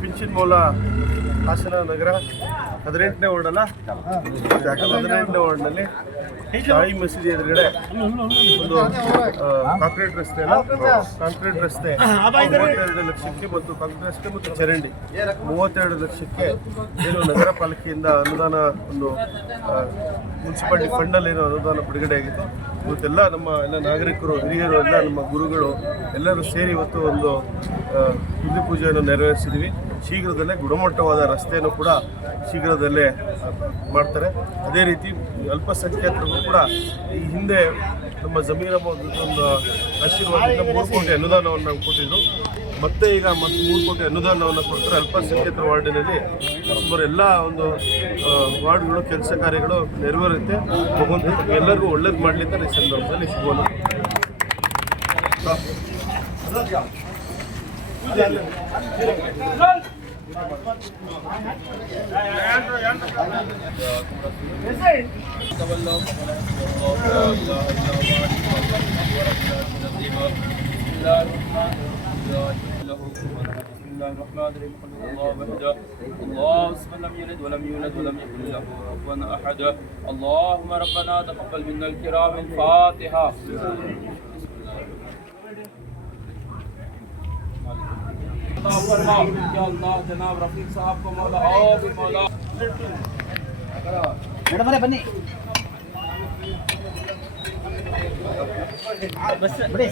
ಪಿಂಚಿನ್ ಮೌಲ ಹಾಸನ ನಗರ 18ನೇ ward ಅಲ್ಲ, 18ನೇ ವಾರ್ಡ್ನಲ್ಲಿ ಶಾಹಿ ಮಸೀದಿ ಎದುರುಗಡೆ ಒಂದು ಕಾಂಕ್ರೀಟ್ ರಸ್ತೆ 32 ಲಕ್ಷಕ್ಕೆ ಮತ್ತು ಕಾಂಕ್ರೀಟ್ ರಸ್ತೆ ಮತ್ತು ಚರಂಡಿ 32 ಲಕ್ಷಕ್ಕೆ ಏನು ನಗರ ಪಾಲಿಕೆಯಿಂದ ಅನುದಾನ ಒಂದು ಮುನ್ಸಿಪಾಲಿಟಿ ಫಂಡಲ್ಲಿ ಏನು ಅನುದಾನ ಬಿಡುಗಡೆ ಆಗಿತ್ತು. ಇವತ್ತೆಲ್ಲ ನಮ್ಮ ಎಲ್ಲ ನಾಗರಿಕರು, ಹಿರಿಯರು, ಎಲ್ಲ ನಮ್ಮ ಗುರುಗಳು ಎಲ್ಲರೂ ಸೇರಿ ಇವತ್ತು ಒಂದು ಭೂಮಿ ಪೂಜೆಯನ್ನು ನೆರವೇರಿಸಿದ್ವಿ. ಶೀಘ್ರದಲ್ಲೇ ಗುಣಮಟ್ಟವಾದ ರಸ್ತೆಯನ್ನು ಕೂಡ ಶೀಘ್ರದಲ್ಲೇ ಮಾಡ್ತಾರೆ. ಅದೇ ರೀತಿ ಅಲ್ಪಸಂಖ್ಯಾತರಿಗೂ ಕೂಡ ಈ ಹಿಂದೆ ನಮ್ಮ ಜಮೀರ್ ಅಹಮದ್ ಒಂದು ಆಶೀರ್ವಾದದಿಂದ 3 ಕೋಟಿ ಅನುದಾನವನ್ನು ಕೊಟ್ಟಿದ್ರು. ಮತ್ತೆ ಈಗ 3 ಕೋಟಿ ಅನುದಾನವನ್ನು ಕೊಡ್ತಾರೆ. ಅಲ್ಪಸಂಖ್ಯಾತರ ವಾರ್ಡಿನಲ್ಲಿ ಸುಮಾರು ಎಲ್ಲ ಒಂದು ವಾರ್ಡ್ಗಳು ಕೆಲಸ ಕಾರ್ಯಗಳು ನೆರವೇರುತ್ತೆ. ಭಗವಂತ ಎಲ್ಲರಿಗೂ ಒಳ್ಳೇದು ಮಾಡಲಿ ಅಂತ ಈ ಸಂದರ್ಭದಲ್ಲಿ ಸಿಗೋಣ. الله الرحمن الرحيم الله وحده الله لم يلد ولم يولد ولم يكن له كفوا احد اللهم ربنا تقبل منا الكرام الفاتحه या अल्लाह जनाब रफीक साहब को मौला और भी मौला मैडम अरे बन्नी बस बड़े